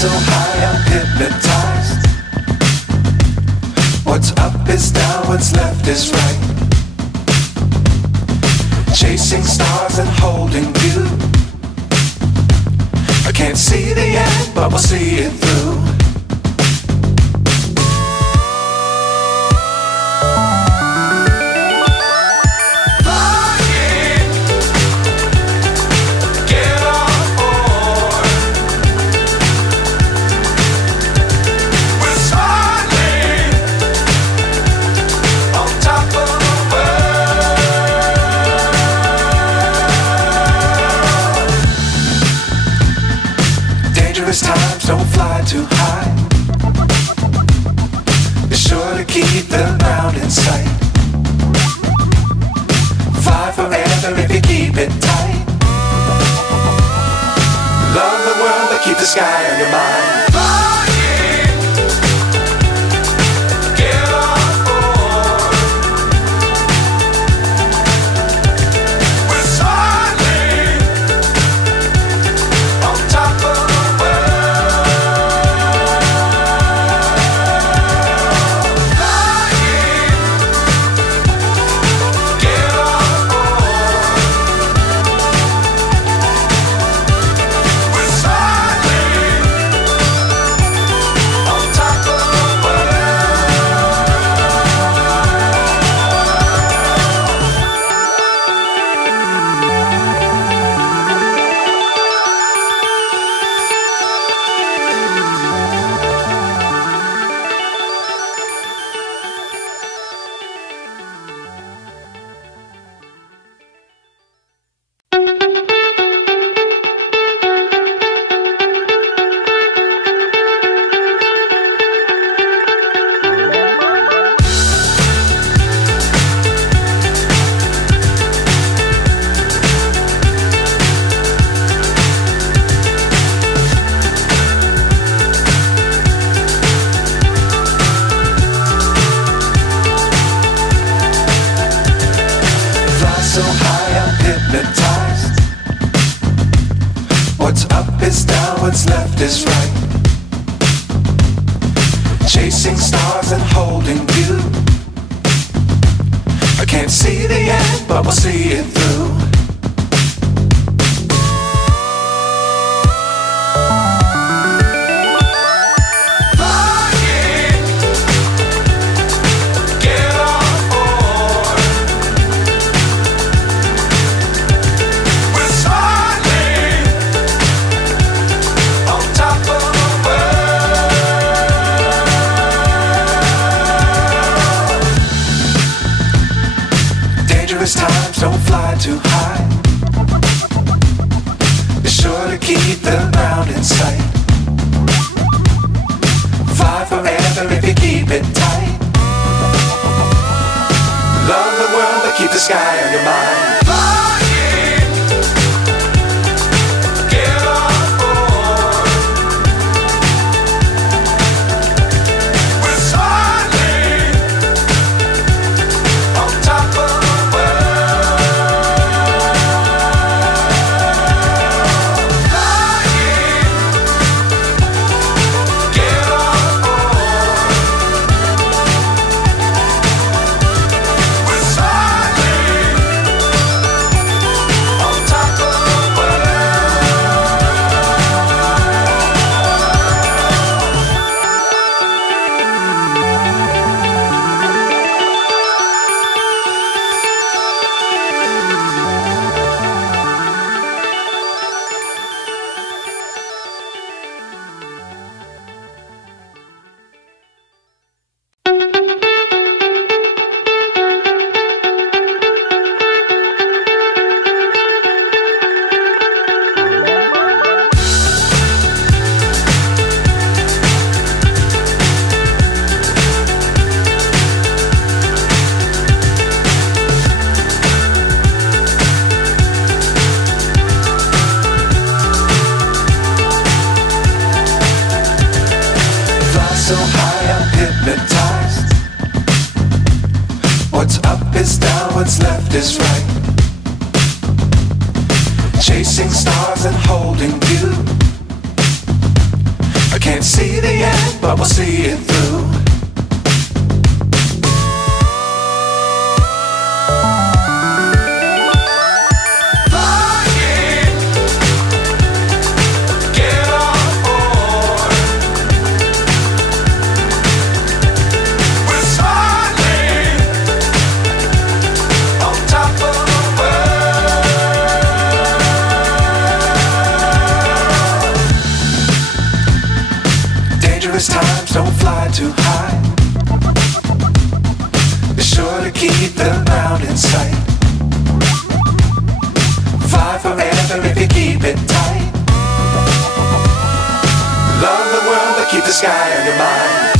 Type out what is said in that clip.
So high I'm hypnotized. What's up is down, what's left is right. Chasing stars and holding you. I can't see the end, but we'll see it through. Times don't fly too high. Be sure to keep the ground in sight. Fly forever if you keep it tight. Love the world but keep the sky on your mind. So high I'm hypnotized. What's up is down, what's left is right. Chasing stars and holding you. I can't see the end, but we'll see it through. Times don't fly too high. Be sure to keep the ground in sight. Fly forever if you keep it tight. Love the world but keep the sky on your mind. left is right. Chasing stars and holding you. I can't see the end, but we'll see it through. Times don't fly too high. Be sure to keep the ground in sight. Fly forever if you keep it tight. Love the world but keep the sky on your mind.